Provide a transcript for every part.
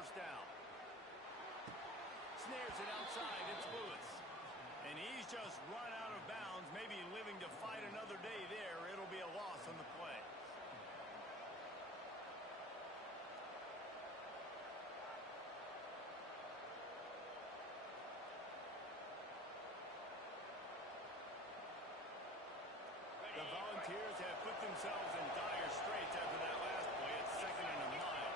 first down. Snares it outside. It's Lewis. And he's just run out of bounds, maybe living to fight another day there. It'll be a loss on the play. The Volunteers have put themselves in dire straits after that last play. It's 2nd and a mile.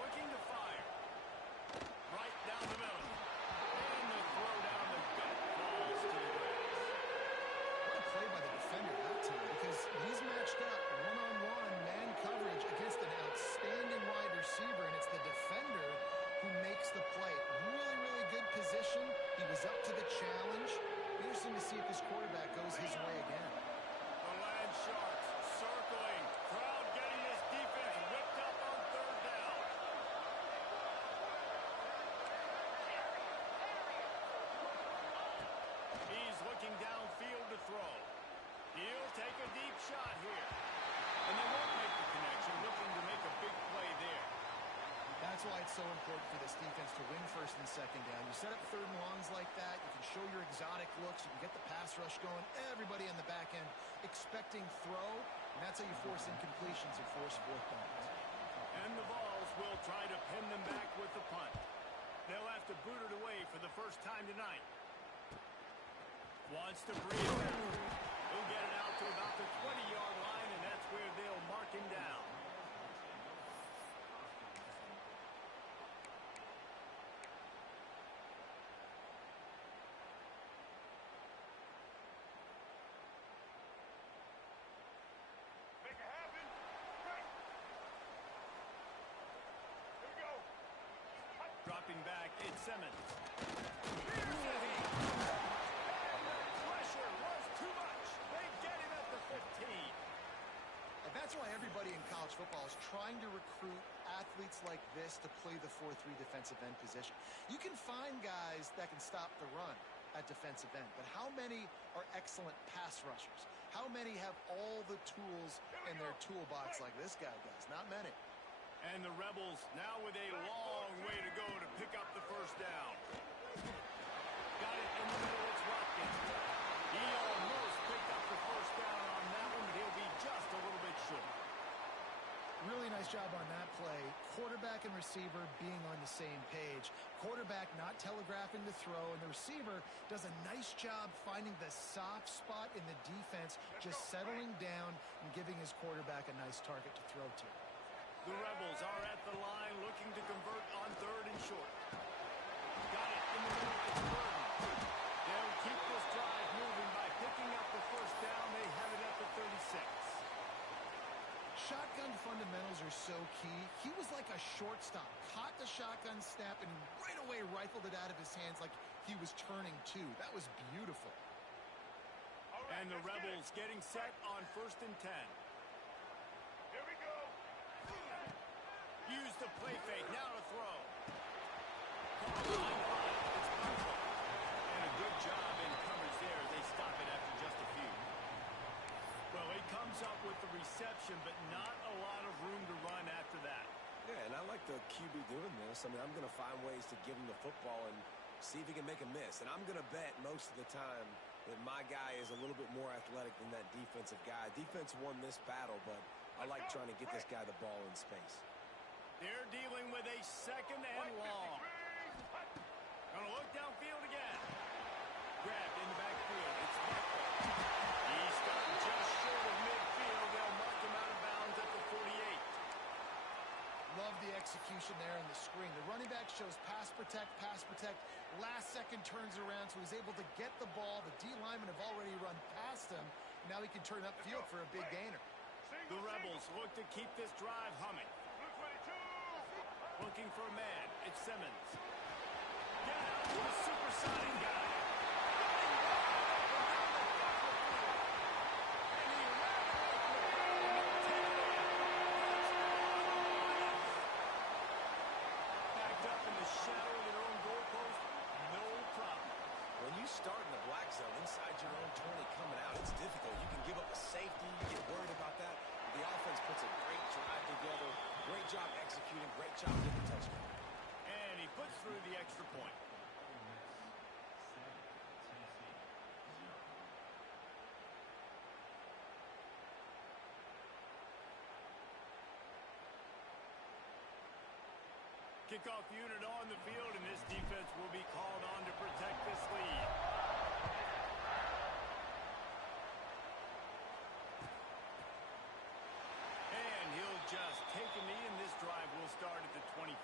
Looking to fire. Right down the middle. And the throw down the gut falls to the grass. What a play by the defender that time, because he's matched up one-on-one man coverage against an outstanding wide receiver, and it's the defender who makes the play. Really, really good position. He was up to the challenge. Interesting to see if his quarterback goes his way again. The Land Sharks circling. Crowd getting this defense whipped up on 3rd down. He's looking downfield to throw. He'll take a deep shot here. And they won't make the connection, looking to make a big play there. That's why it's so important for this defense to win 1st and 2nd down. You set up 3rd and longs like that. You can show your exotic looks. You can get the pass rush going. Everybody on the back end expecting throw. And that's how you force incompletions and force 4th downs. And the Vols will try to pin them back with the punt. They'll have to boot it away for the first time tonight. Wants to breathe. He'll get it out to about the 20-yard line, and that's where they'll mark him down. Dropping back, it's Simmons. Here's the heat. Pressure was too much. They get him at the 15. And that's why everybody in college football is trying to recruit athletes like this to play the 4-3 defensive end position. You can find guys that can stop the run at defensive end, but how many are excellent pass rushers? How many have all the tools in their toolbox like this guy does? Not many. And the Rebels now with a long way to go to pick up the first down. Got it in the middle, it's Watkins. He almost picked up the first down on that one, but he'll be just a little bit short. Really nice job on that play. Quarterback and receiver being on the same page. Quarterback not telegraphing the throw, and the receiver does a nice job finding the soft spot in the defense, just settling down and giving his quarterback a nice target to throw to. The Rebels are at the line looking to convert on 3rd and short. Got it in the middle. It's Burton. They'll keep this drive moving by picking up the first down. They have it at the 36. Shotgun fundamentals are so key. He was like a shortstop. Caught the shotgun snap and right away rifled it out of his hands like he was turning two. That was beautiful. And the Rebels getting set on 1st and 10. Here we go. Use the play fake. Now to throw. It's Bunko. And a good job in coverage there as they stop it after just a few. Well, he comes up with the reception, but not a lot of room to run after that. Yeah, and I like the QB doing this. I mean, I'm going to find ways to give him the football and see if he can make a miss. And I'm going to bet most of the time that my guy is a little bit more athletic than that defensive guy. Defense won this battle, but I like trying to get this guy the ball in space. They're dealing with a 2nd and long. Gonna look downfield again. Grabbed in the backfield. It's Bunko. He stopped just short of midfield. They'll mark him out of bounds at the 48. Love the execution there on the screen. The running back shows pass protect, pass protect. Last second turns around, so he's able to get the ball. The D linemen have already run past him. Now he can turn upfield for a big gainer. The Rebels look to keep this drive humming. Looking for a man. It's Simmons. Get out to the supersonic guy. And he ran backed up in the shadow of their own goalpost. No problem. When you start in the black zone inside your own 20 coming out, it's difficult. You can give up a safety. You get worried about that. The offense puts a great drive together. Great job executing. executing. Great job getting the touchdown. And he puts through the extra point. Kickoff unit on the field, and this defense will be called on to protect this lead. And he'll just take a knee, and this drive will start at the 25.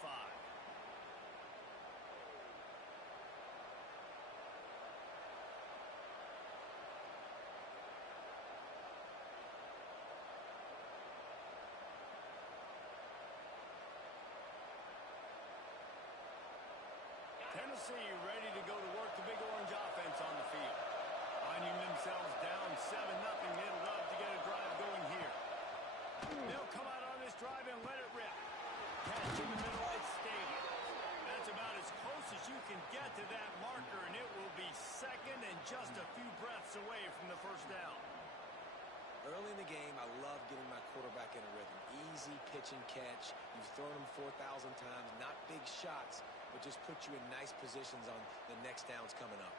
Tennessee ready to go to work the Big Orange offense on the field. Finding themselves down 7-0. They'd love to get a drive going here. They'll come out on this drive and let it rip. Catch in the middle, it's stadium. That's about as close as you can get to that marker, and it will be second and just a few breaths away from the first down. Early in the game, I love getting my quarterback in a rhythm. Easy pitch and catch. You've thrown him 4,000 times. Not big shots, but just put you in nice positions on the next downs coming up.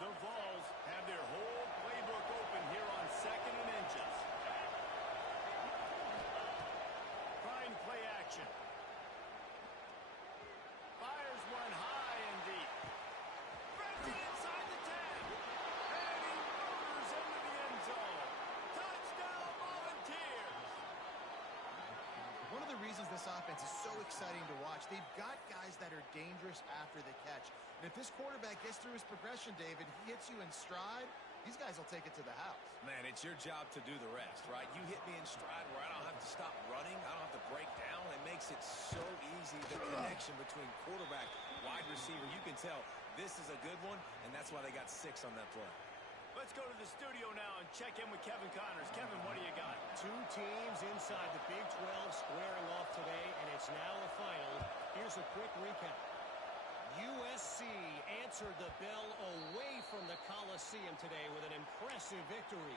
The Vols have their whole playbook open here on 2nd and inches. Trying play action. Fires one high and deep. Frenzy inside the 10. And he motors into the end zone. Touchdown Volunteers. One of the reasons this offense is so exciting to watch, they've got guys that are dangerous after the catch. And if this quarterback gets through his progression, David, he hits you in stride, these guys will take it to the house. Man, it's your job to do the rest, right? You hit me in stride where I don't have to stop running. I don't have to break down. It makes it so easy. The connection between quarterback, wide receiver, you can tell this is a good one, and that's why they got 6 on that play. Let's go to the studio now and check in with Kevin Connors. Kevin, what do you got? Two teams inside the Big 12 squaring off today, and it's now a final. Here's a quick recap. USC answered the bell away from the Coliseum today with an impressive victory.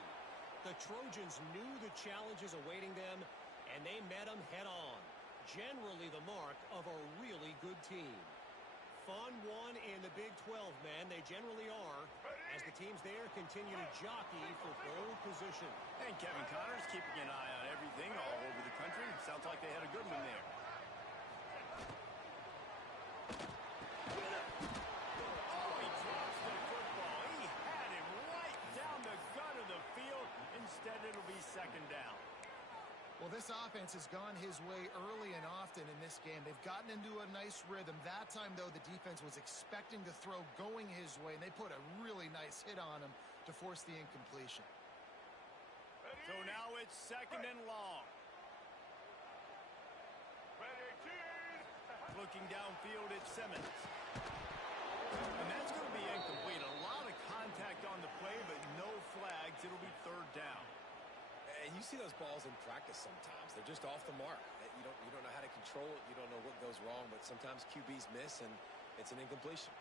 The Trojans knew the challenges awaiting them, and they met them head-on. Generally the mark of a really good team. Fun one in the Big 12, man. They generally are, as the teams there continue to jockey for pole position. And Kevin Connors keeping an eye on everything all over the country. Sounds like they had a good one there. Oh, he drops the football. He had him right down the gut of the field. Instead, it'll be 2nd down. Well, this offense has gone his way early and often in this game. They've gotten into a nice rhythm. That time, though, the defense was expecting the throw going his way, and they put a really nice hit on him to force the incompletion. So now it's 2nd and long. Looking downfield, it's Simmons. And that's going to be incomplete. A lot of contact on the play, but no flags. It'll be 3rd down. And you see those balls in practice sometimes. They're just off the mark. You don't know how to control it. You don't know what goes wrong, but sometimes QBs miss, and it's an incompletion.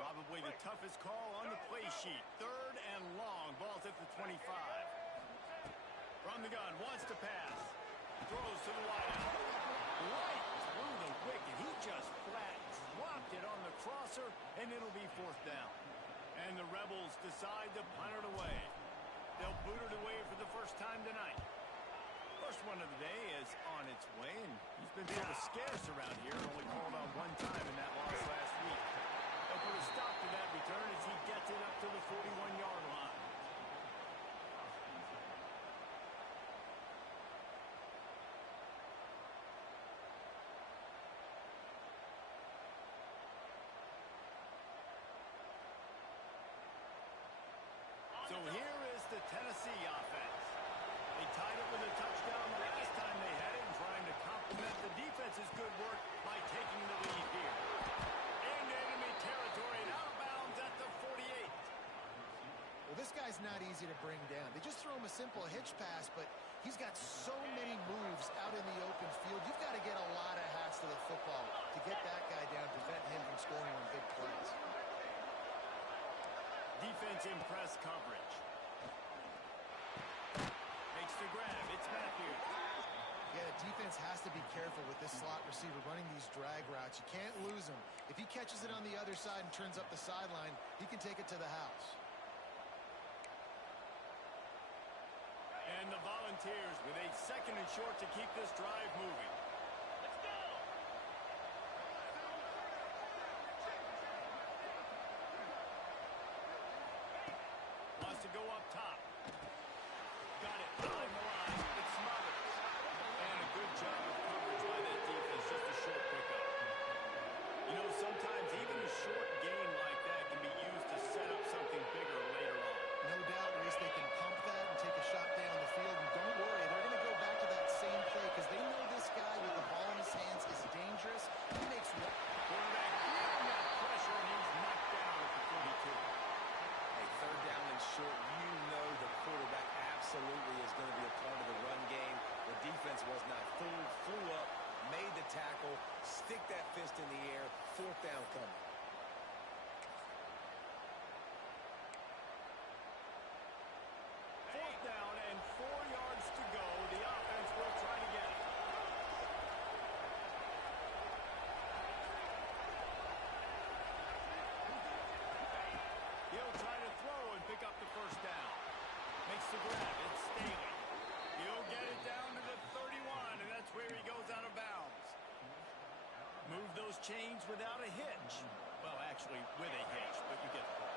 Probably the toughest call on the play sheet. 3rd and long. Ball's at the 25. From the gun, wants to pass. Throws to the wideout. Right through the wicket. He just flat dropped it on the crosser, and it'll be 4th down. And the Rebels decide to punt it away. They'll boot it away for the first time tonight. First one of the day is on its way, and he's been sort of scarce around here. Only called on one time in that loss last week. They'll put a stop to that return as he gets it up to the 41-yard line. So here is the Tennessee offense. They tied it with a touchdown the last time they had it, and trying to complement the defense's good work by taking the lead here. Into enemy territory and out of bounds at the 48. Well, this he's not easy to bring down. They just throw him a simple hitch pass, but he's got so many moves out in the open field. You've got to get a lot of hats to the football to get that guy down, prevent him from scoring on big plays. Defense in press coverage. Makes the grab. It's Matthews. Yeah, the defense has to be careful with this slot receiver running these drag routes. You can't lose him. If he catches it on the other side and turns up the sideline, he can take it to the house. And the Volunteers with a 2nd and short to keep this drive moving. Let's go! Wants to go up top. Got it behind the line. It's smothered. And a good job of coverage by that defense. Just a short pickup. You know, sometimes even a short gain like that can be used to set up something bigger later on. No doubt, at least they can pump that and take a shot down the field. And don't worry, they're going to go back to that same play because they know this guy with the ball in his hands is dangerous. He makes one. Quarterback feeling that pressure, and he's knocked down at the 42. Hey, 3rd down and short, you know the quarterback absolutely is going to be a part of the run game. The defense was not fooled, flew up, made the tackle, stick that fist in the air, 4th down coming. Fourth down and 4 yards to go. The offense will try to get it. He'll try to throw and pick up the 1st down. Makes the grab. It's Staley. He'll get it down to the 31, and that's where he goes out of bounds. Move those chains without a hitch. Well, actually, with a hitch, but you get the point.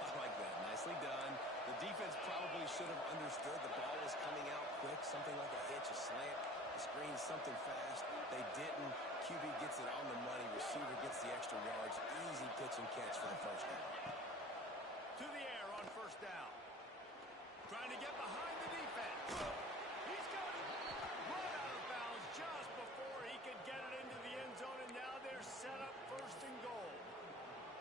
I like that. Nicely done. The defense probably should have understood the ball was coming out quick, something like a hitch, a slant, a screen, something fast. They didn't. QB gets it on the money. Receiver gets the extra yards. Easy pitch and catch for the 1st down. To the air on 1st down. Trying to get behind the defense. He's got it. Run out of bounds just before he could get it into the end zone, and now they're set up 1st and goal.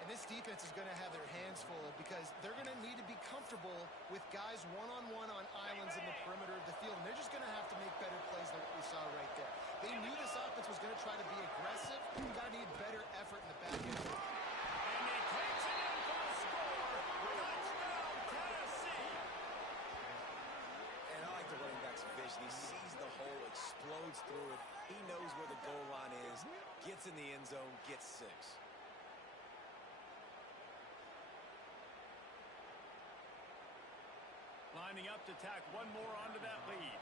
And this defense is going to have their hands full because they're going to need to be comfortable with guys one-on-one on islands in the perimeter of the field. And they're just going to have to make better plays than what we saw right there. They knew this offense was going to try to be aggressive. You've got to need better effort in the back end. And he takes it in for the score. Touchdown, Tennessee. And I like the running back's vision. He sees the hole, explodes through it. He knows where the goal line is, gets in the end zone, gets 6. Lining up to tack one more onto that lead.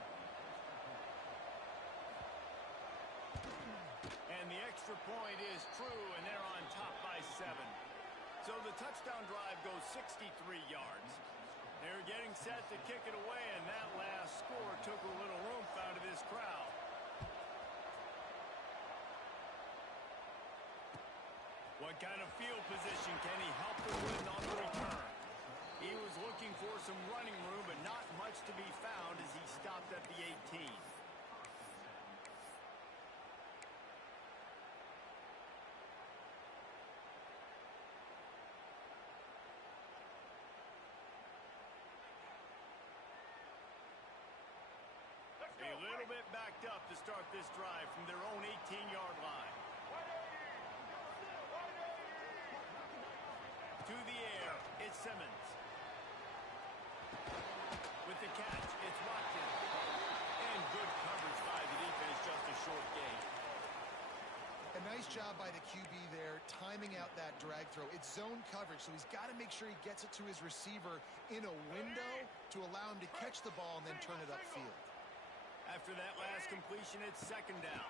And the extra point is true, and they're on top by 7. So the touchdown drive goes 63 yards. They're getting set to kick it away, and that last score took a little oomph out of this crowd. What kind of field position can he help them with on the return? He was looking for some running room, but not much to be found as he stopped at the 18. A little bit backed up to start this drive from their own 18-yard line. To the air, it's Simmons. With the catch, it's Watkins. And good coverage by the defense, just a short gain. A nice job by the QB there, timing out that drag throw. It's zone coverage, so he's got to make sure he gets it to his receiver in a window to allow him to catch the ball and then turn it upfield. After that last completion, it's 2nd down.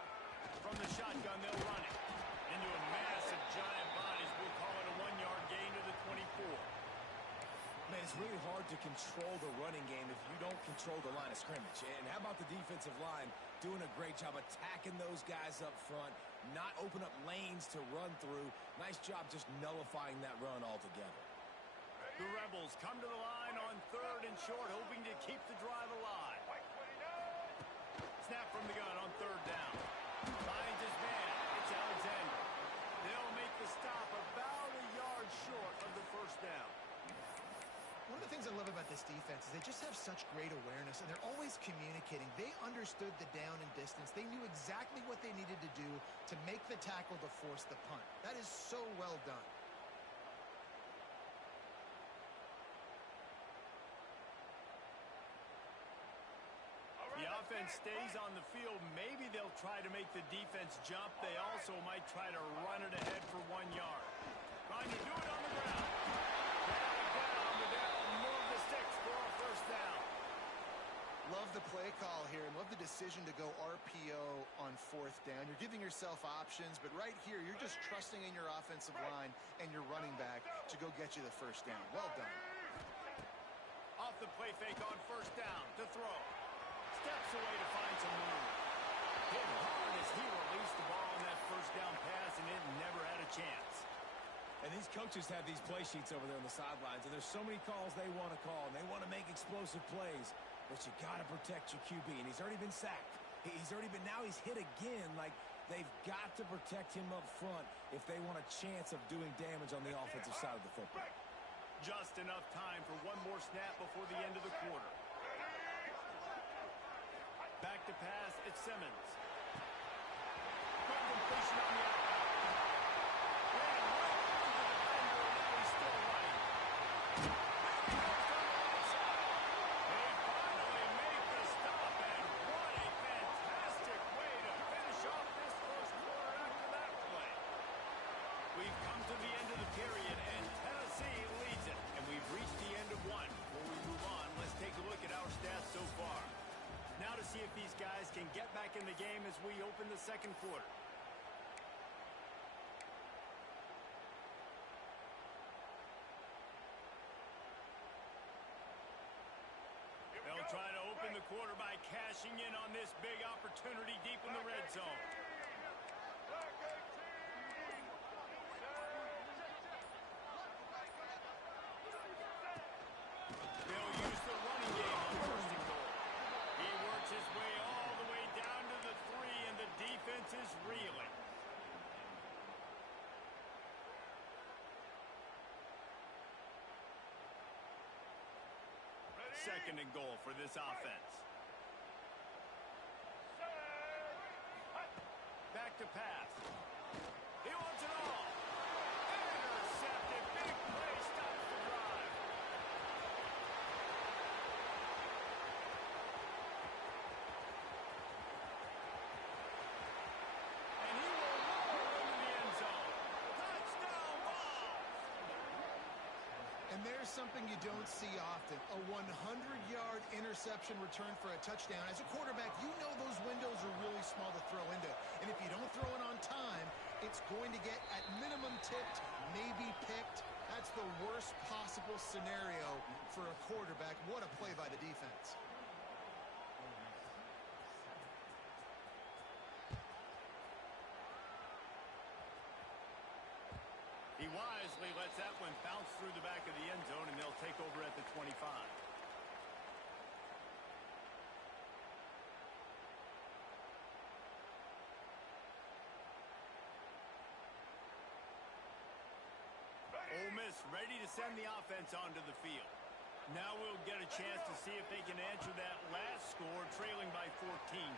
From the shotgun, they'll run it. Into a massive giant bodies. We'll call it a 1-yard gain to the 24. Man, it's really hard to control the running game if you don't control the line of scrimmage. And how about the defensive line doing a great job attacking those guys up front, not open up lanes to run through. Nice job just nullifying that run altogether. The Rebels come to the line on 3rd and short, hoping to keep the drive alive. Snap from the gun on 3rd down. Finds his man. It's Alexander. They'll make the stop about a yard short of the 1st down. One of the things I love about the this defense is they just have such great awareness, and they're always communicating. They understood the down and distance. They knew exactly what they needed to do to make the tackle to force the punt. That is so well done. The offense stays on the field. Maybe they'll try to make the defense jump. They also might try to run it ahead for 1 yard. Trying to do it on the ground. Down, but they'll move the sticks for a first down. Love the play call here and love the decision to go RPO on 4th down. You're giving yourself options, but right here, you're just trusting in your offensive line and your running back to go get you the first down. Well done. Off the play fake on 1st down to throw. Steps away to find some room. Hit hard as he released the ball on that 1st down pass, and it never had a chance. And these coaches have these play sheets over there on the sidelines, and there's so many calls they want to call, and they want to make explosive plays, but you got to protect your QB, and he's already been sacked. Now he's hit again. Like, they've got to protect him up front if they want a chance of doing damage on the offensive side of the football. Just enough time for one more snap before the end of the quarter. Back to pass, it's Simmons. Good completion on the outside. Ran right through the defender, and now he's still running. There he goes on the right side. They finally make the stop, and what a fantastic way to finish off this first quarter after that play. We've come to the end of the period, and Tennessee leads it. And we've reached the end of one. Before we move on, let's take a look at our stats so far. Now to see if these guys can get back in the game as we open the second quarter. They'll try to open the quarter by cashing in on this big opportunity deep in the red zone. They'll use the running game on 1st and goal. He works his way all the way down to the 3, and the defense is reeling. Second and goal for this offense. Back to pass. He wants it all. Intercepted. Big play stops the drive. And he will roll into the end zone. Touchdown ball. And there's something you don't see often, a 100-yard interception return for a touchdown. As a quarterback, you know those windows are really small to throw into. And if you don't throw it on time, it's going to get at minimum tipped, maybe picked. That's the worst possible scenario for a quarterback. What a play by the defense. He wisely lets that one bounce through the back of the end zone, and they'll take over at the 25. Ole Miss ready to send the offense onto the field. Now we'll get a chance to see if they can answer that last score, trailing by 14,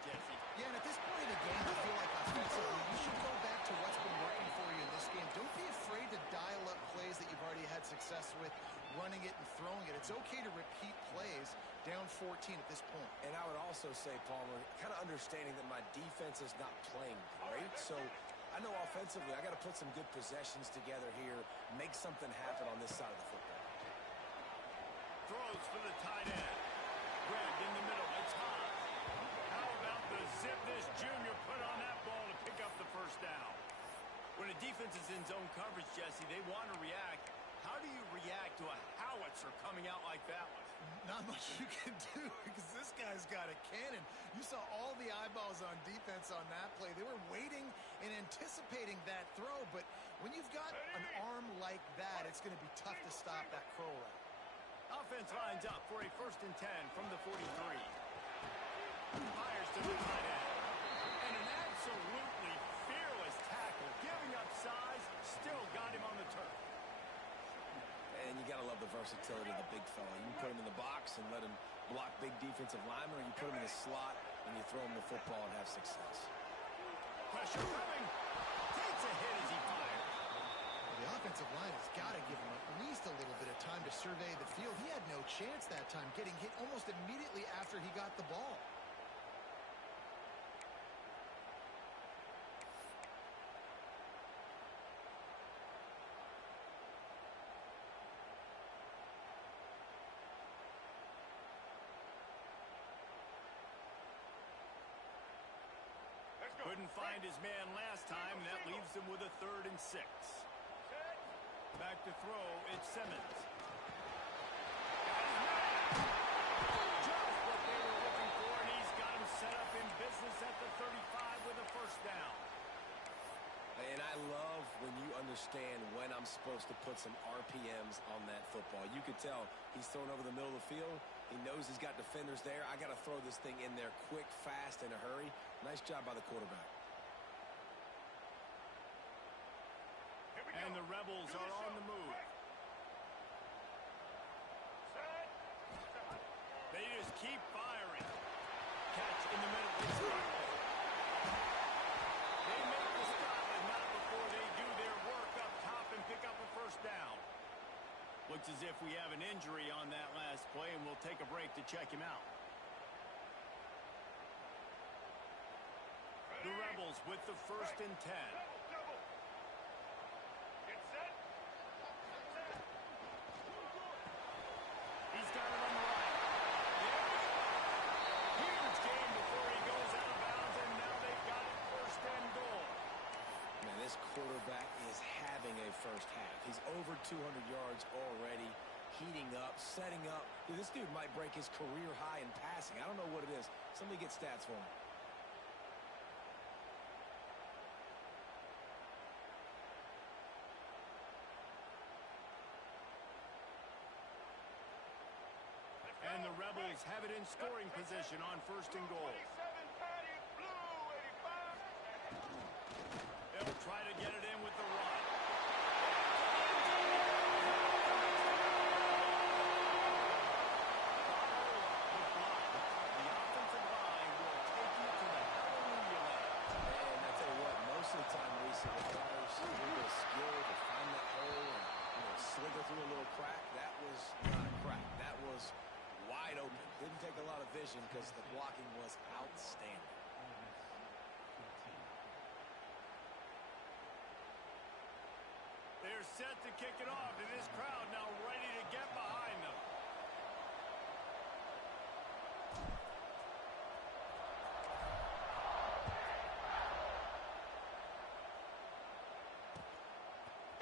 Jesse. Yeah, and at this point in the game, I feel like offensively, you should go back to what's been working for you in this game. Don't be afraid to dial up plays that you've already had success with, running it and throwing it. It's okay to repeat plays down 14 at this point. And I would also say, Palmer, kind of understanding that my defense is not playing great, so I know offensively I got to put some good possessions together here, make something happen on this side of the football. Throws for the tight end. Grabbed in the middle. It's hot. How about the zip this junior put on that ball to pick up the first down? When a defense is in zone coverage, Jesse, they want to react. How do you react to a howitzer coming out like that one? Not much you can do because this guy's got a cannon. You saw all the eyeballs on defense on that play. They were waiting and anticipating that throw, but when you've got an arm like that, it's going to be tough to stop that curl route. Offense lines up for a 1st and 10 from the 43. Fires to the tight end. And an absolutely fearless tackle. Giving up size, still got him on the turf. And you got to love the the versatility of the big fella. You can put him in the box and let him block big defensive linemen, or you put him in the slot and you throw him the football and have success. Pressure coming. Takes a hit as he fires. The offensive line has got to give him at least a little bit of time to survey the field. He had no chance that time, getting hit almost immediately after he got the ball. Couldn't find his man last time, and that leaves him with a 3rd and 6. Back to throw, it's Simmons. Just what they were looking for, and he's got him set up in business at the 35 with a 1st down. And I love when you understand when I'm supposed to put some RPMs on that football. You could tell he's thrown over the middle of the field. He knows he's got defenders there. I got to throw this thing in there quick, fast, in a hurry. Nice job by the quarterback. And the Rebels are on the move. They just keep firing. Catch in the middle. It's Barkley. They make the stop, and not before they do their work up top and pick up a 1st down. Looks as if we have an injury on that last play, and we'll take a break to check him out. The Rebels with the 1st and 10. He's got it on the right. There we go. Huge game before he goes out of bounds, and now they've got it 1st and goal. Man, this quarterback is having a 1st half. He's over 200 yards already, heating up, setting up. Dude, this dude might break his career high in passing. I don't know what it is. Somebody get stats for him. And the Rebels have it in scoring position on 1st and goal. They'll try to get it in with the run. The offensive line will take you to the hallelujah land. And I tell you what, most of the time, Lisa, requires a little bit of skill to find that hole and slither through a little crack. That was not a crack. That was wide open. Didn't take a lot of vision because the blocking was outstanding. They're set to kick it off, and this crowd now ready to get behind them.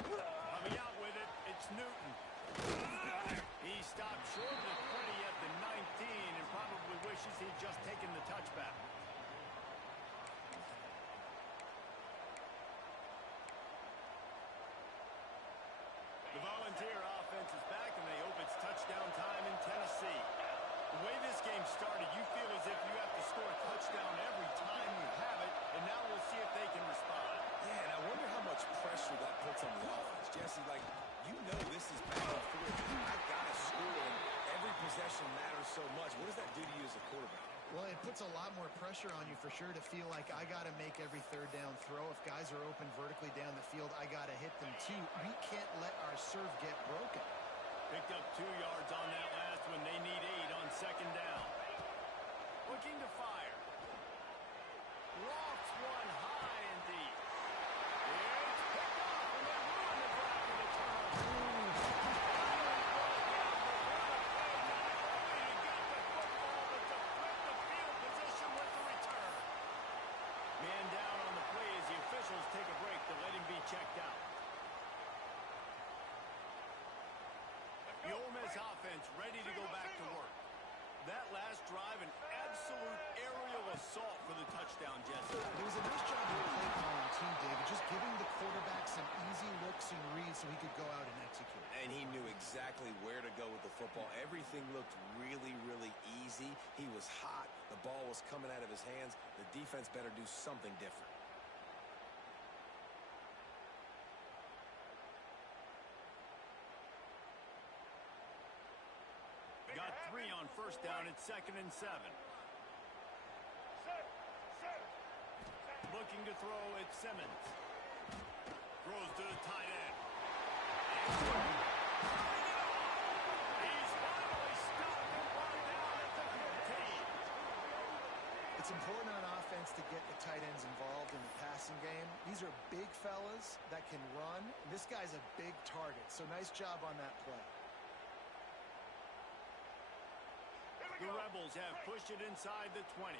Coming out with it, it's Newton. He stopped short of the 20 at the 19 and probably wishes he'd just taken the touchback. The Volunteer offense is back, and they hope it's touchdown time in Tennessee. The way this game started, you feel as if you have to score a touchdown every time you have it, and now we'll see if they can respond. Yeah, and I wonder how much pressure that puts on the offense. Jesse, like, you know this is back and forth. I got to score, and every possession matters so much. What does that do to you as a quarterback? Well, it puts a lot more pressure on you for sure to feel like I got to make every 3rd down throw. If guys are open vertically down the field, I got to hit them too. We can't let our serve get broken. Picked up 2 yards on that last one. They need 8 on 2nd down. Looking to fire. Lofts one high and deep. It's picked off, and they ruin the drive with a turnover. Man down on the play as the officials take a break to let him be checked out. The Ole Miss offense ready to go back to work. That last drive, an absolute aerial assault for the touchdown, Jesse. It was a nice job of play calling too, David, just giving the quarterback some easy looks and reads so he could go out and execute. And he knew exactly where to go with the football. Everything looked really, really easy. He was hot. The ball was coming out of his hands. The defense better do something different. first down. It's 2nd and 7. Looking to throw, it's Simmons. Throws to the tight end. He's finally stopped and brought down at the 15. It's important on offense to get the tight ends involved in the passing game. These are big fellas that can run. This guy's a big target, so nice job on that play. The Rebels have pushed it inside the 20.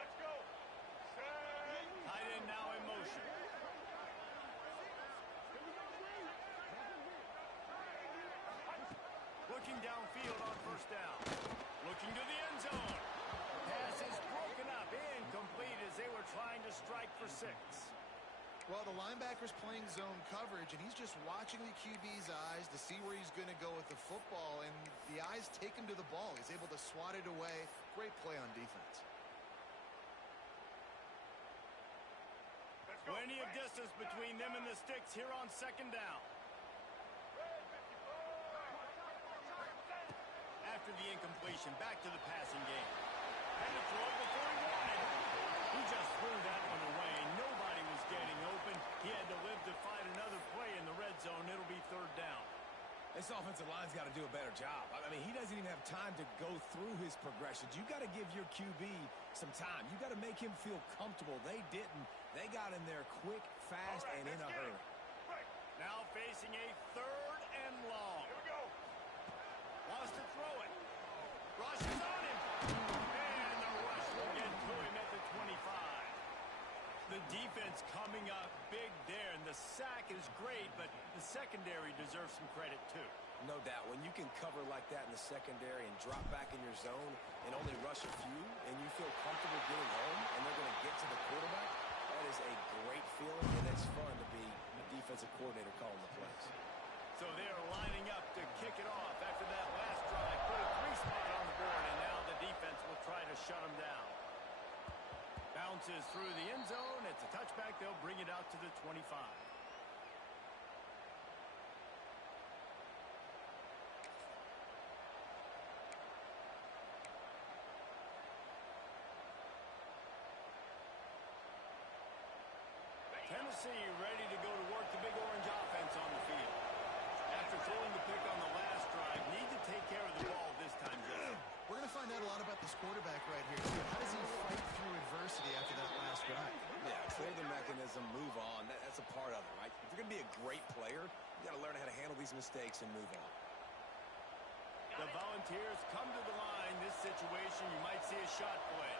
Let's go. Tight end now in motion. Looking downfield on first down. Looking to the end zone. Pass is broken up. Incomplete as they were trying to strike for 6. Well, the linebacker's playing zone coverage, and he's just watching the QB's eyes to see where he's going to go with the football, and the eyes take him to the ball. He's able to swat it away. Great play on defense. Plenty of distance between them and the sticks here on 2nd down. After the incompletion, back to the passing game. And to throw before he wanted. He just threw that one away. Nobody was getting open. He had to live to fight another play in the red zone. It'll be 3rd down. This offensive line's got to do a better job. I mean, he doesn't even have time to go through his progressions. You got to give your QB some time. You got to make him feel comfortable. They didn't. They got in there quick, fast, and in a hurry. Now facing a 3rd and long. Here we go. Wants to throw it. Rush is on him. And the rush will get to him at the 25. The defense coming up big there, and the sack is great, but the secondary deserves some credit too. No doubt. When you can cover like that in the secondary and drop back in your zone and only rush a few, and you feel comfortable getting home, and they're going to get to the quarterback, that is a great feeling, and it's fun to be a defensive coordinator calling the plays. So they are lining up to kick it off after that last drive. Put a 3-spot on the board, and now the defense will try to shut them down. Bounces through the end zone. It's a touchback. They'll bring it out to the 25. Tennessee ready to go to work the big orange offense on the field. After throwing the pick on the last drive, need to take care of the ball this time, Jesse. We're going to find out a lot about this quarterback right here, too. How does he fight through adversity after that last drive? Yeah, clear the mechanism, move on. That's a part of it, right? If you're going to be a great player, you got to learn how to handle these mistakes and move on. The Volunteers come to the line. This situation, you might see a shot play.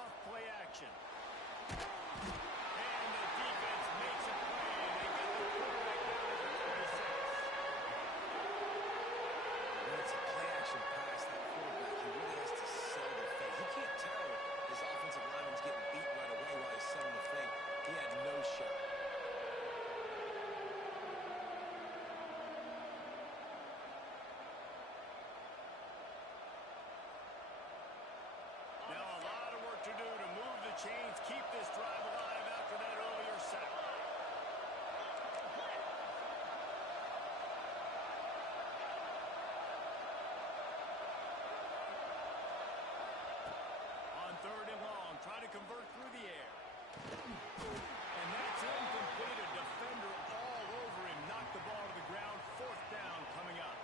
Off play action. And the defense makes a play, and they get the quarterback down at the 26. When it's a play-action pass, that quarterback, he really has to sell the fake. He can't tell his offensive lineman's getting beat right away while he's selling the fake. He had no shot. Now a lot of work to do to move the chains, keep this drive alive after that earlier sack. On 3rd and long, trying to convert through the air. And that's incomplete. A defender all over him. Knocked the ball to the ground. 4th down coming up.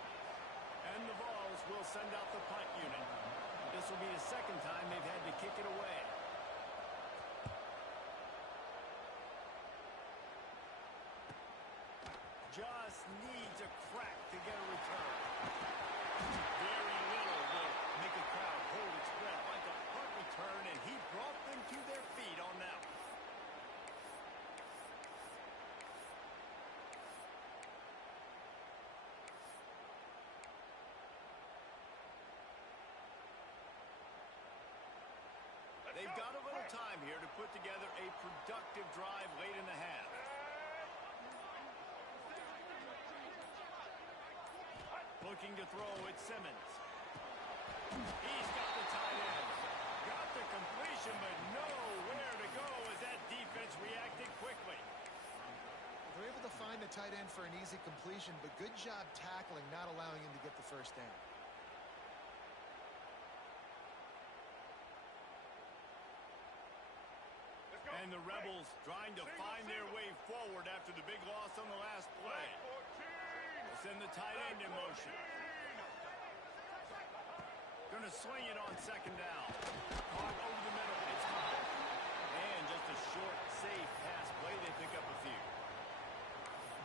And the Vols will send out the punt unit. This will be the 2nd time they've had to kick it away. Just needs a crack to get a return. Very little will make a crowd hold its breath like a punt return, and he brought them to their feet on that one. They've got a little time here to put together a productive drive late in the half. Looking to throw, it's Simmons. He's got the tight end. Got the completion, but nowhere to go as that defense reacted quickly. I They're able to find the tight end for an easy completion, but good job tackling, not allowing him to get the first down. And the Rebels trying to find their way forward after the big loss on the last play. They send the tight end in motion. Going to swing it on second down. Caught over the middle. It's high. And just a short, safe pass play. They pick up a few.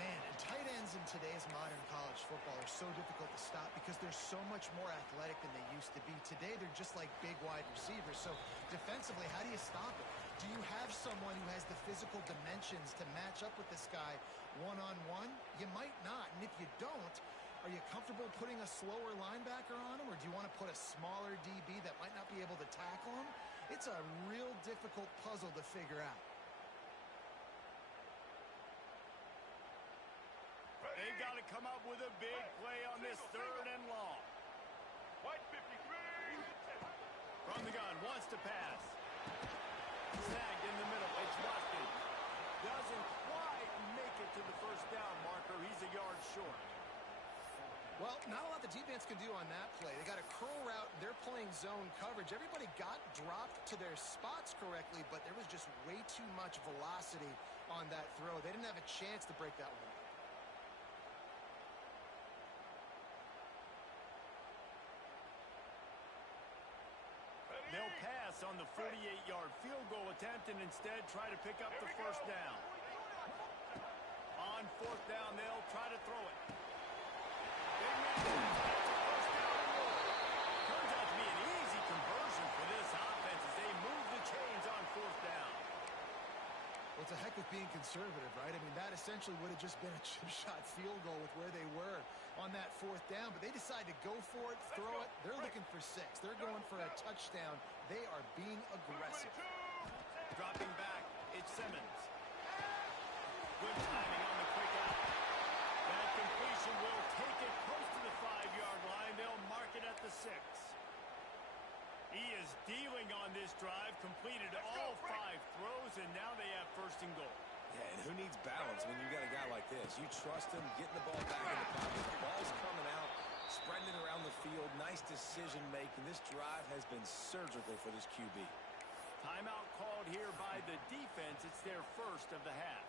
Man, and tight ends in today's modern college football are so difficult to stop because they're so much more athletic than they used to be. Today, they're just like big wide receivers. So defensively, how do you stop it? Do you have someone who has the physical dimensions to match up with this guy one-on-one? You might not. And if you don't, are you comfortable putting a slower linebacker on him, or do you want to put a smaller DB that might not be able to tackle him? It's a real difficult puzzle to figure out. They've got to come up with a big play on this third and long. White 53. From the gun, wants to pass. Snagged in the middle. It's Rustin. Doesn't quite make it to the first down marker. He's a yard short. Well, not a lot the defense can do on that play. They got a curl route. They're playing zone coverage. Everybody got dropped to their spots correctly, but there was just way too much velocity on that throw. They didn't have a chance to break that one. They'll pass on the 48-yard field goal attempt and instead try to pick up the first down. On fourth down, they'll try to throw it. Big man, that's a first down and more. Turns out to be an easy conversion for this offense as they move the chains on fourth down. Well, it's a heck of being conservative, right? I mean, that essentially would have just been a chip shot field goal with where they were on that fourth down, but they decide to go for it, throw it. They're looking for 6. They're going for a touchdown. They are being aggressive. Dropping back, it's Simmons. Good timing on the quick out. That completion will take it close to the 5-yard line. They'll mark it at the 6. He is dealing on this drive, completed all 5 throws, and now they have first and goal. Yeah, and who needs balance when you got a guy like this? You trust him, getting the ball back in the pocket. The ball's coming out, spreading it around the field. Nice decision-making. This drive has been surgical for this QB. Timeout called here by the defense. It's their first of the half.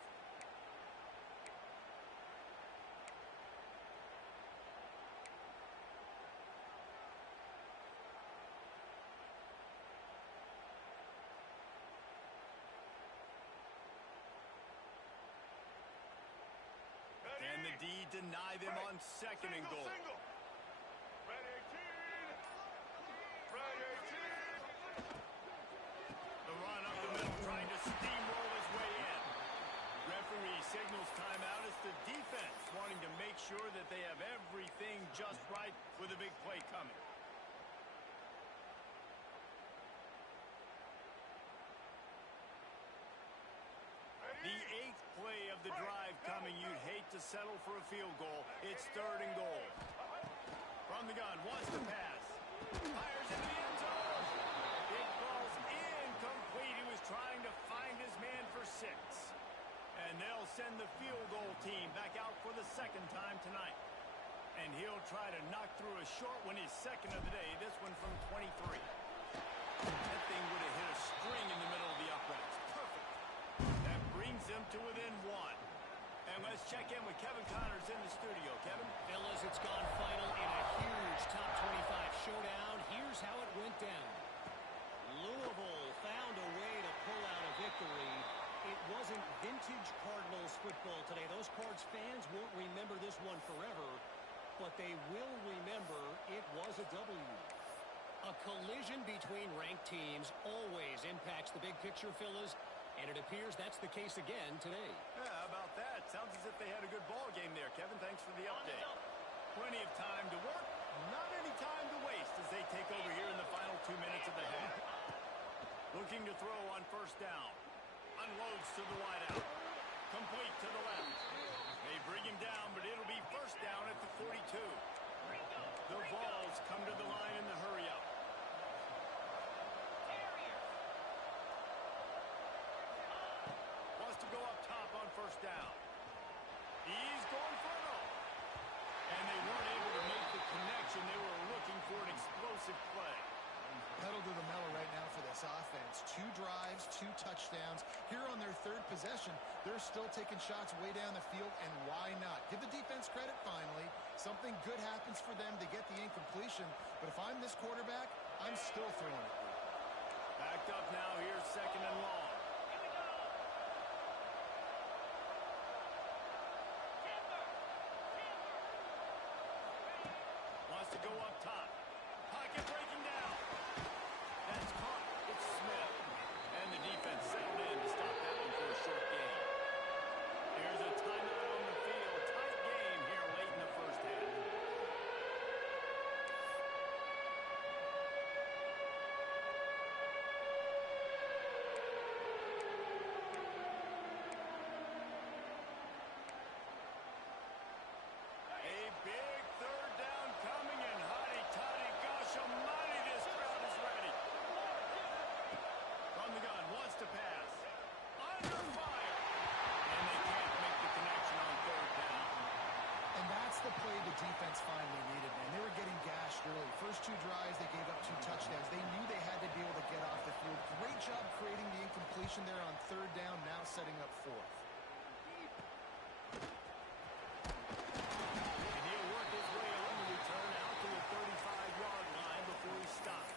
And the D deny them on second and goal. Red 18. Red 18. The run up the middle, trying to steamroll his way in. Referee signals timeout. It's the defense wanting to make sure that they have everything just right with a big play coming. The 8th play of the drive coming. You'd hate to settle for a field goal. It's third and goal. From the gun, wants to pass. Fires into the end zone. It falls incomplete. He was trying to find his man for 6. And they'll send the field goal team back out for the second time tonight. And he'll try to knock through a short one, his second of the day. This one from 23. That thing would have hit a string in the middle of the uprights. Perfect. That brings them to within 1. And let's check in with Kevin Connors in the studio. Kevin? Fellas, it's gone final in a huge top 25 showdown. Here's how it went down. Louisville found a way to pull out a victory. It wasn't vintage Cardinals football today. Those Cards fans won't remember this one forever, but they will remember it was a W. A collision between ranked teams always impacts the big picture, fellas, and it appears that's the case again today. Yeah, how about that? Sounds as if they had a good ball game there, Kevin. Thanks for the update. Plenty of time to work, not any time to waste as they take over here in the final 2 minutes of the half. Looking to throw on first down. Unloads to the wideout. Complete to the left. They bring him down, but it'll be first down at the 42. The Vols come to the line in the hurry-up. Wants to go up top on first down. That's 2 drives, 2 touchdowns. Here on their 3rd possession, they're still taking shots way down the field, and why not? Give the defense credit finally. Something good happens for them to get the incompletion, but if I'm this quarterback, I'm still throwing it. Backed up now. Here's 2nd and long. Wants to go up top. Pocket breaking down. That's caught. It's Smith. And the defense settled in to stop that one for a short gain. Here's a timeout on the field. Tight game here late in the first half. A big 3rd down coming, and hotty-toddy, gosh almighty, this crowd is ready. From the gun, wants to pass. Under fire. And they can't make the connection on 3rd down. And that's the play the defense finally needed, man. They were getting gashed early. First 2 drives, they gave up 2 touchdowns. They knew they had to be able to get off the field. Great job creating the incompletion there on 3rd down, now setting up 4th. And he'll work his way along the return out to the 35-yard line before he stops.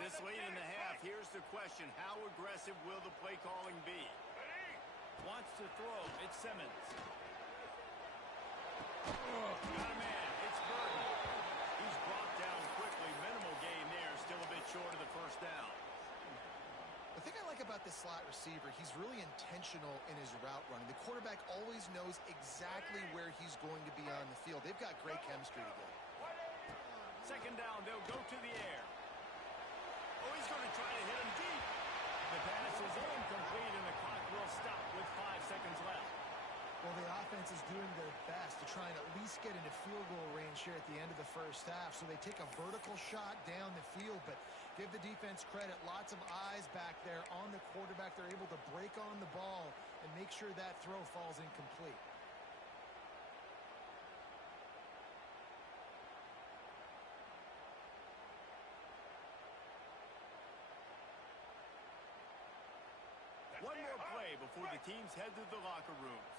This late in the half, here's the question. How aggressive will the play calling be? Wants to throw. It's Simmons. Got a man. It's Burton. He's brought down quickly. Minimal gain there. Still a bit short of the first down. The thing I like about this slot receiver, he's really intentional in his route running. The quarterback always knows exactly where he's going to be on the field. They've got great chemistry together. 2nd down, they'll go to the air. Oh, he's going to try to hit him deep. The pass is incomplete, and the clock will stop with 5 seconds left. Well, the offense is doing their best to try and at least get into field goal range here at the end of the first half. So they take a vertical shot down the field, but give the defense credit. Lots of eyes back there on the quarterback. They're able to break on the ball and make sure that throw falls incomplete. One more play before the teams head to the locker rooms.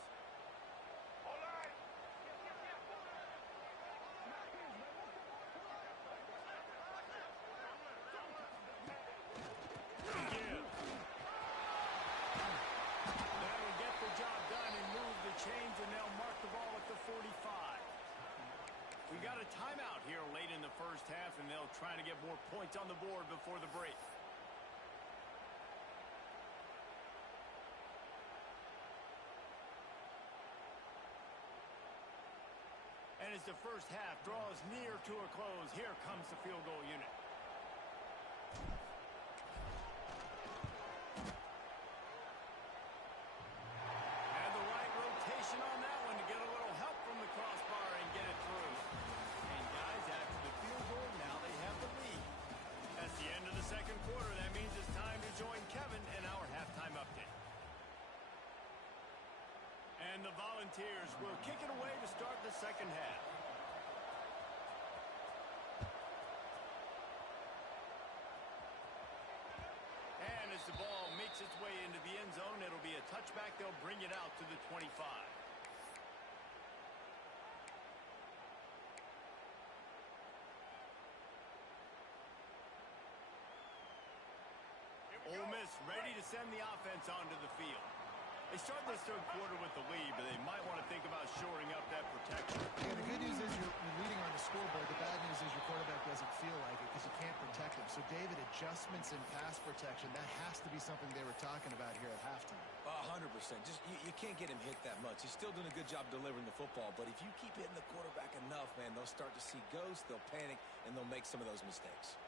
That'll get the job done and move the chains, and they'll mark the ball at the 45. We got a timeout here late in the first half, and they'll try to get more points on the board before the break. And as the first half draws near to a close, here comes the field goal unit. And the right rotation on that one to get a little help from the crossbar and get it through. And guys, after the field goal, now they have the lead. That's the end of the 2nd quarter. That means it's time to join Kevin in our halftime update. And the Volunteers will kick it away to start the 2nd half. And as the ball makes its way into the end zone, it'll be a touchback. They'll bring it out to the 25. Ole Miss ready to send the offense onto the field. They start this 3rd quarter with the lead, but they might want to think about shoring up that protection. Yeah, the good news is you're leading on the scoreboard. The bad news is your quarterback doesn't feel like it because you can't protect him. So, David, adjustments in pass protection, that has to be something they were talking about here at halftime. 100%. Just you can't get him hit that much. He's still doing a good job delivering the football, but if you keep hitting the quarterback enough, man, they'll start to see ghosts, they'll panic, and they'll make some of those mistakes.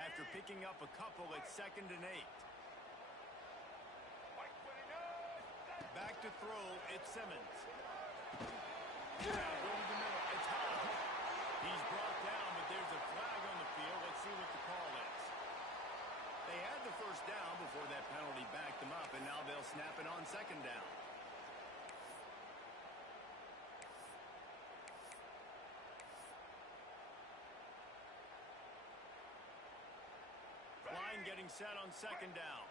After picking up a couple, it's 2nd and 8. Back to throw, it's Simmons. Now going to the middle, it's He's brought down, but there's a flag on the field. Let's see what the call is. They had the first down before that penalty backed them up, and now they'll snap it on second down. Line getting set on second down.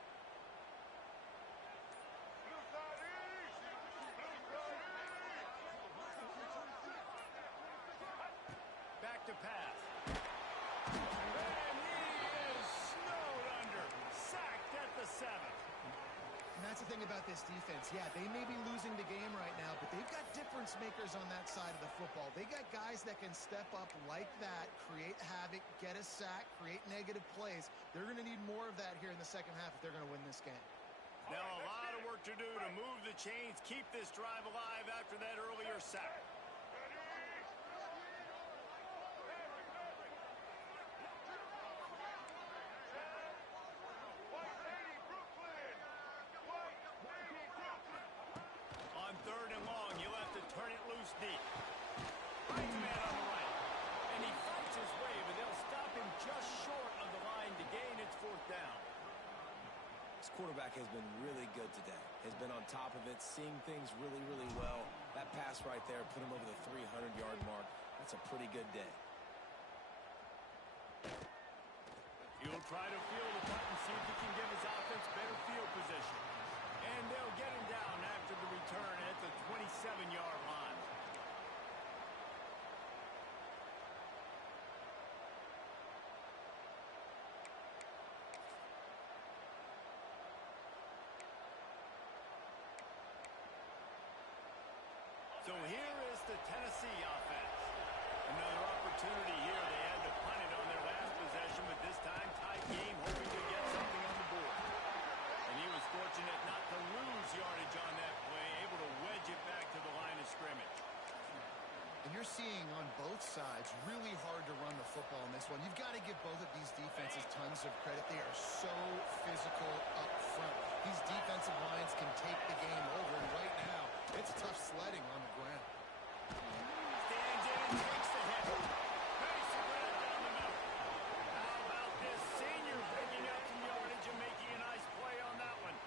Blue side east. Blue side east. Back to pass. And he is snowed under. Sacked at the 7. And that's the thing about this defense. Yeah, they may be losing the game right now, but they've got difference makers on that side of the football. They got guys that can step up like that, create havoc, get a sack, create negative plays. They're going to need more of that here in the second half if they're going to win this game. Now a lot of work to do to move the chains, keep this drive alive after that earlier sack. On third and long, you'll have to turn it loose deep. Finds a man on the right. And he fights his way, but they'll stop him just short of the line to gain its fourth down. This quarterback has been really good today. Has been on top of it, seeing things really, really well. That pass right there put him over the 300-yard mark. That's a pretty good day. He'll try to field the punt and see if he can give his offense better field position. And they'll get him down after the return at the 27-yard line. So here is the Tennessee offense. Another opportunity here. They had to punt it on their last possession, but this time tight game, hoping to get something on the board. And he was fortunate not to lose yardage on that play, able to wedge it back to the line of scrimmage. And you're seeing on both sides really hard to run the football in this one. You've got to give both of these defenses tons of credit. They are so physical up front. These defensive lines can take the game over, and right now, it's tough sledding on the ground. Stands in and takes the hit. Nice right down the middle. How about this senior picking up some yardage and making a nice play on that one?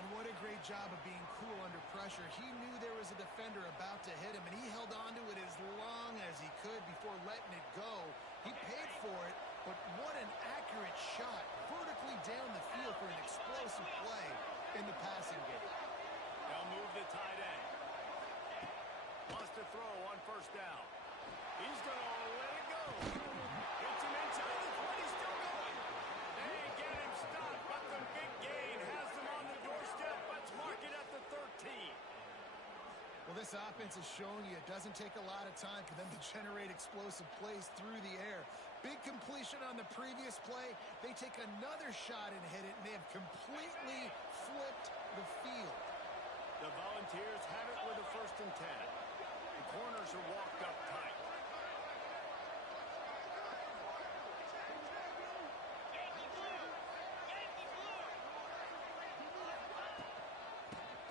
And what a great job of being cool under pressure. He knew there was a defender about to hit him, and he held on to it as long as he could before letting it go. He paid for it, but what an accurate shot vertically down the field for an explosive play in the passing game. They'll move the tight end. Wants to throw on first down. He's going to let it go. Gets him inside the 20, still going. They get him stopped, but the big gain has them on the doorstep. Let's mark it at the 13. Well, this offense is showing you it doesn't take a lot of time for them to generate explosive plays through the air. Big completion on the previous play. They take another shot and hit it, and they have completely flipped the field. The Volunteers have it with a 1st and 10. The corners are walked up tight.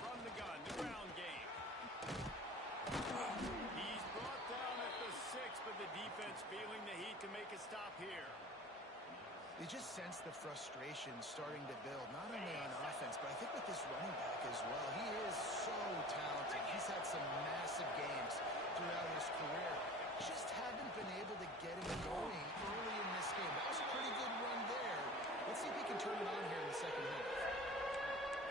From the gun, the ground game. He's brought down at the 6, but the defense feeling the heat to make a stop here. You just sense the frustration starting to build, not only on offense, but I think with this running back as well. He is so talented. He's had some massive games throughout his career. Just haven't been able to get him going early in this game. That was a pretty good run there. Let's see if he can turn it on here in the second half.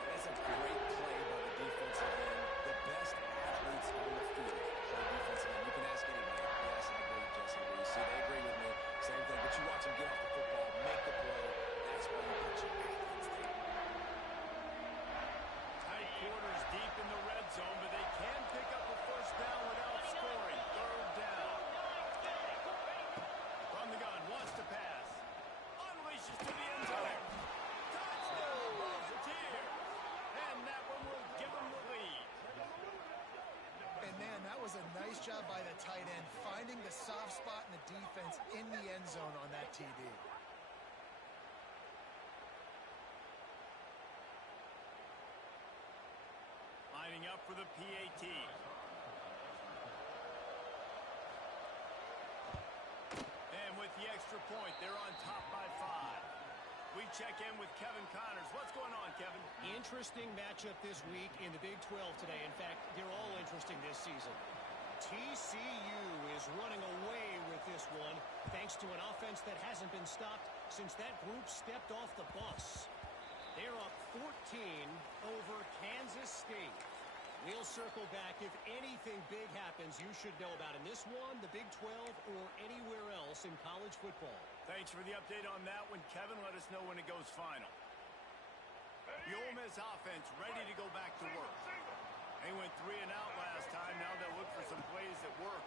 That's a great play by the defensive end. The best athletes on the field play defensive end. You can ask anybody. Yes, I agree, Jesse. You see, they agree with me. Same thing. But you watch him get off the football, make the play. That's why you put your athletes there. Tight quarters deep in the red zone, but they can pick up a first down without scoring. 3rd down. From the gun, wants to pass. Unleashes to the end zone. Touchdown, Volunteers. And that one will give them the lead. And man, that was a nice job by the tight end, finding the soft spot in the defense in the end zone on that TD. Lining up for the PAT. the extra point. They're on top by 5. We check in with Kevin Connors. What's going on, Kevin? Interesting matchup this week in the Big 12 today. In fact, they're all interesting this season. TCU is running away with this one thanks to an offense that hasn't been stopped since that group stepped off the bus. They're up 14 over Kansas State. We'll circle back. If anything big happens, you should know about in this one, the Big 12, or anywhere else in college football. Thanks for the update on that one, Kevin. Let us know when it goes final. The Ole Miss offense ready to go back to work. They went 3 and out last time. Now they'll look for some plays that work.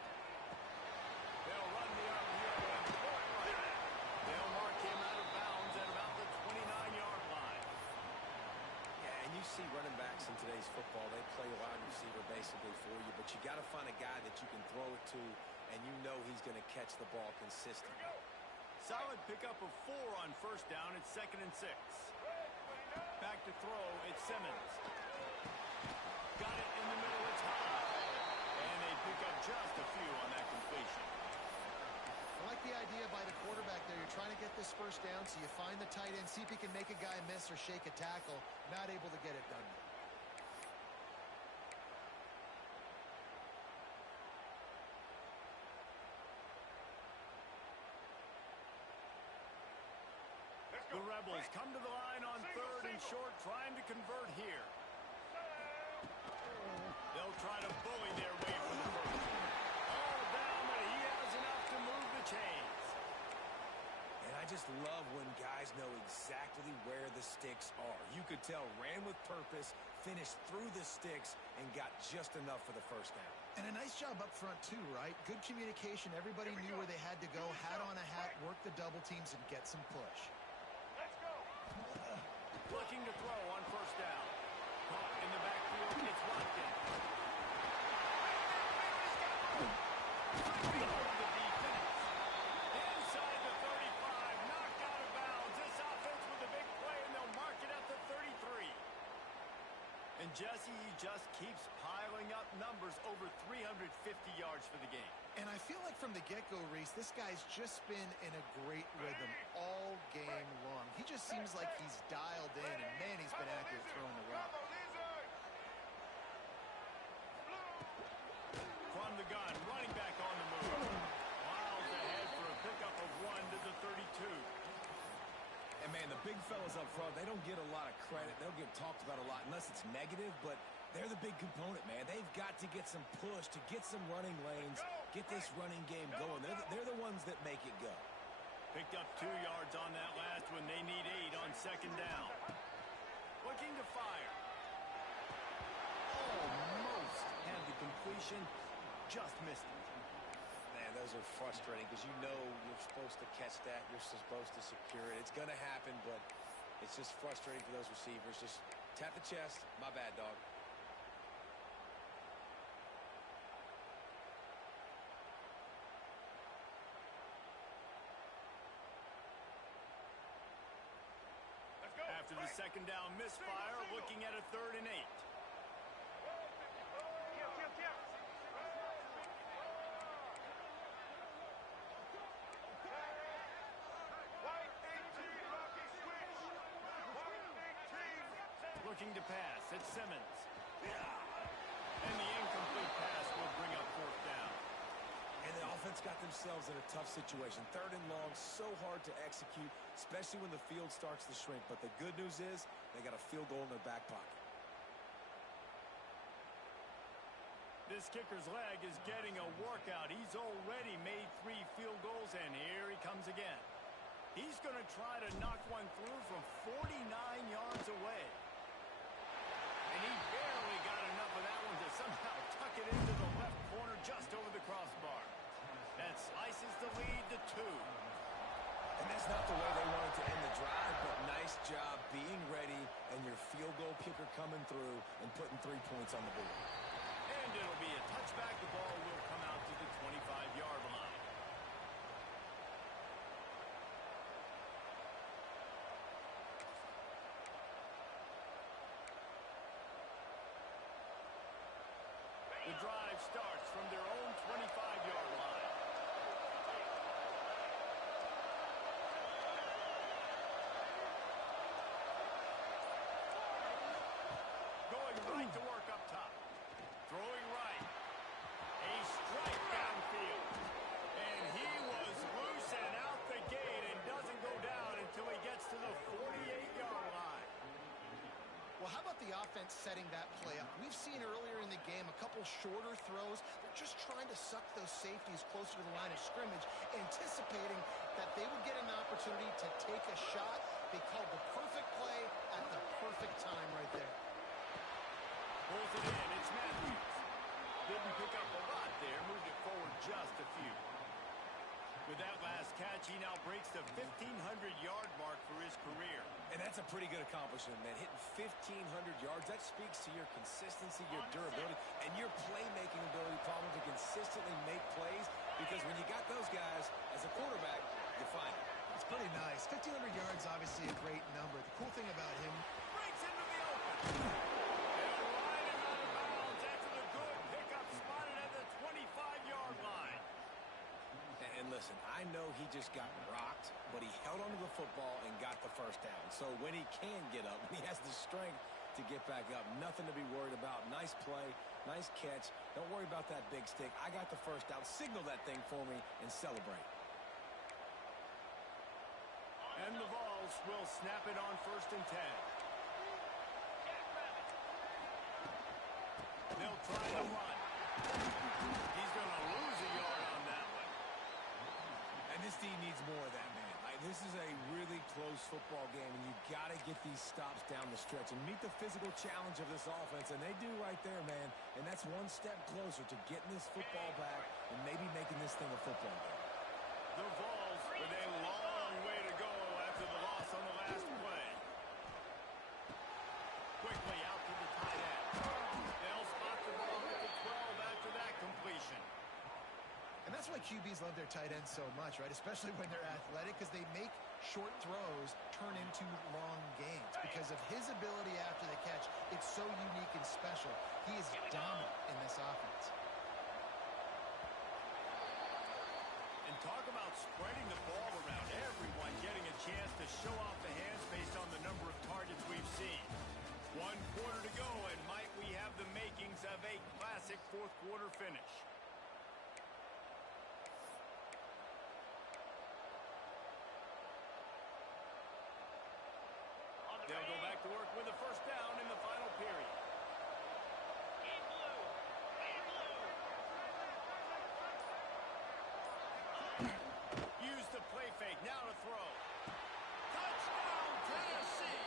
They'll run the RPO and throw it right at. They'll mark him out of bounds at about the 29-yard line. Yeah, and you see running backs in today's football, they play wide receiver basically for you, but you got to find a guy that you can throw it to, and you know he's going to catch the ball consistently. Solid pickup of 4 on first down. It's 2nd and 6. Back to throw. It's Simmons. Got it in the middle. It's high. And they pick up just a few on that completion. I like the idea by the quarterback there. You're trying to get this first down, so you find the tight end, see if he can make a guy miss or shake a tackle. Not able to get it done. The Rebels come to the line on 3rd and short, trying to convert here. They'll try to bully their way for the first. All down, but he has enough to move the chains. And I just love when guys know exactly where the sticks are. You could tell ran with purpose, finished through the sticks, and got just enough for the first down. And a nice job up front, too, right? Good communication. Everybody knew where they had to go. Hat on a hat, work the double teams, and get some push. Looking to throw on first down. Caught in the backfield. It's Watkins. The defense. Inside the 35. Knocked out of bounds. This offense with a big play, and they'll mark it at the 33. And Jesse, he just keeps piling up numbers, over 350 yards for the game. And I feel like from the get-go, Reese, this guy's just been in a great rhythm all game long. He just seems like he's dialed in, and man, he's been accurate throwing the rock. From the gun, running back on the move. Miles ahead for a pickup of 1 to the 32. And, man, the big fellas up front, they don't get a lot of credit. They'll get talked about a lot unless it's negative, but they're the big component, man. They've got to get some push, to get some running lanes, get this running game going. They're the ones that make it go. Picked up 2 yards on that last one. They need 8 on second down. Looking to fire. Almost had the completion. Just missed it. Man, those are frustrating because you know you're supposed to catch that. You're supposed to secure it. It's going to happen, but it's just frustrating for those receivers. Just tap the chest. My bad, dog. After the second down misfire, looking at a 3rd and 8. Looking to pass. It's Simmons. And the incomplete pass will bring up 4th down. And the offense got themselves in a tough situation. 3rd and long, so hard to execute, especially when the field starts to shrink. But the good news is they got a field goal in their back pocket. This kicker's leg is getting a workout. He's already made 3 field goals, and here he comes again. He's going to try to knock one through from 49 yards away. And he barely got enough of that one to somehow tuck it into the left corner just over the crossbar. That slices the lead to 2. And that's not the way they wanted to end the drive, but nice job being ready and your field goal kicker coming through and putting 3 points on the board. And it'll be a touchback. The ball will come out to the 25-yard line. The drive starts from their own 25-yard line. Well, how about the offense setting that play up? We've seen earlier in the game a couple shorter throws. They're just trying to suck those safeties closer to the line of scrimmage, anticipating that they would get an opportunity to take a shot. They called the perfect play at the perfect time right there. Pulls it in. It's Matthews. Didn't pick up a lot there. Moved it forward just a few. With that last catch, he now breaks the 1,500-yard mark for his career. And that's a pretty good accomplishment, man. Hitting 1,500 yards, that speaks to your consistency, your durability, and your playmaking ability, Palmer, to consistently make plays. Because when you got those guys, as a quarterback, you find it. It's pretty nice. 1,500 yards, obviously a great number. The cool thing about him... Breaks into the open. They'll ride him out of bounds after the good pickup spotted at the 25-yard line. And listen, I know he just got rocked, but he held onto the football and got the first down. So when he can get up, when he has the strength to get back up, nothing to be worried about. Nice play, nice catch. Don't worry about that big stick. I got the first down. Signal that thing for me and celebrate. And the Vols will snap it on 1st and 10. They'll try to run. He's going to lose a yard on that one. And this team needs more of that, man. This is a really close football game, and you got to get these stops down the stretch and meet the physical challenge of this offense, and they do right there, man. And that's one step closer to getting this football back and maybe making this thing a football game. The Vols with a long way to go after the loss on the last play. Quickly out to the tight end. They'll spot the ball at the 12 after that completion. And that's why QBs love their tight ends so much, right? Especially when they're athletic, because they make short throws turn into long gains. Because of his ability after the catch, it's so unique and special. He is dominant in this offense. And talk about spreading the ball around. Everyone getting a chance to show off the hands based on the number of targets we've seen. 1 quarter to go, and might we have the makings of a classic fourth-quarter finish. They'll go back to work with a first down in the final period. Use the play fake. Now to throw. Touchdown, Tennessee!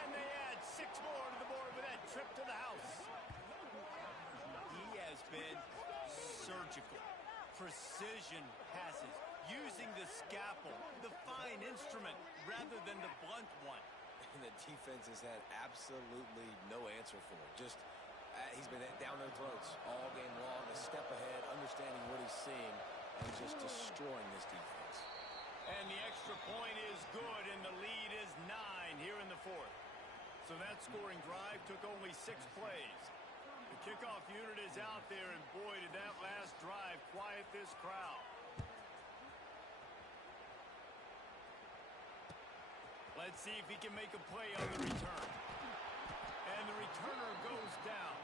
And they add 6 more to the board with that trip to the house. He has been surgical. Precision passes. Using the scalpel, the fine instrument, rather than the blunt one. And the defense has had absolutely no answer for it. Just, he's been down their throats all game long, a step ahead, understanding what he's seeing, and just destroying this defense. And the extra point is good, and the lead is 9 here in the 4th. So that scoring drive took only 6 plays. The kickoff unit is out there, and boy, did that last drive quiet this crowd. Let's see if he can make a play on the return. And the returner goes down.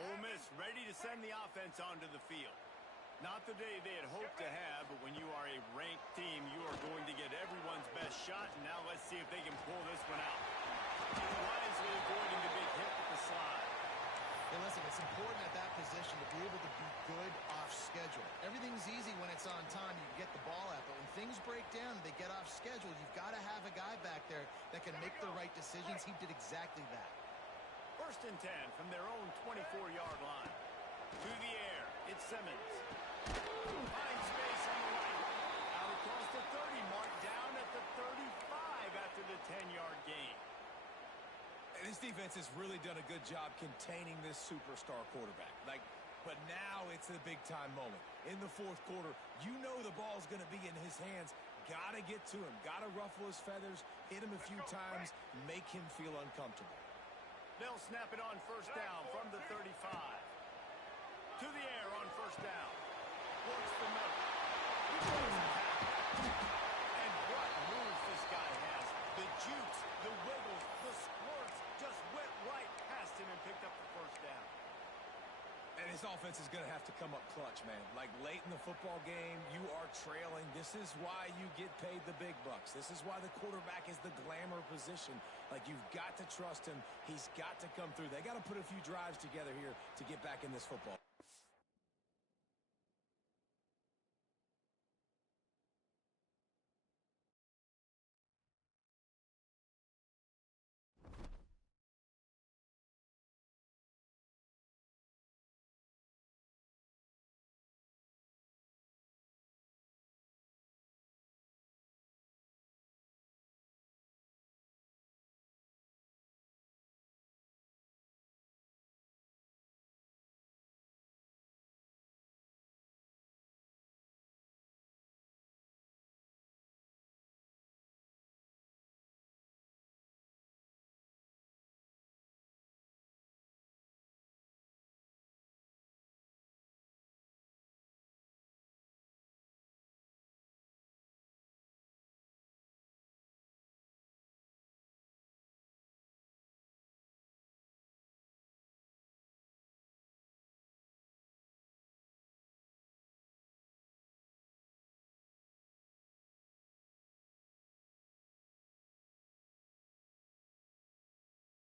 Ole Miss ready to send the offense onto the field. Not the day they had hoped to have, but when you are a ranked team, you are going to get everyone's best shot, and now let's see if they can pull this one out. Wisely avoiding the big hit with the slide. Hey, listen, it's important at that position to be able to be good off schedule. Everything's easy when it's on time. You can get the ball out, but when things break down, they get off schedule. You've got to have a guy back there that can make the right decisions. He did exactly that. 1st and 10 from their own 24-yard line. To the air, it's Simmons. Finds space on the right. Out across the 30 mark, down at the 35 after the 10-yard gain. And this defense has really done a good job containing this superstar quarterback. But now it's the big-time moment. In the 4th quarter, you know the ball's going to be in his hands. Got to get to him. Got to ruffle his feathers, hit him a few times, make him feel uncomfortable. They'll snap it on 1st down from the 35. To the air on 1st down. Works the middle. He goes the tackle. And what moves this guy has. The jukes, the wiggles, the squirrel. This offense is going to have to come up clutch, man. Like late in the football game, you are trailing. This is why you get paid the big bucks. This is why the quarterback is the glamour position. Like, you've got to trust him. He's got to come through. They got to put a few drives together here to get back in this football.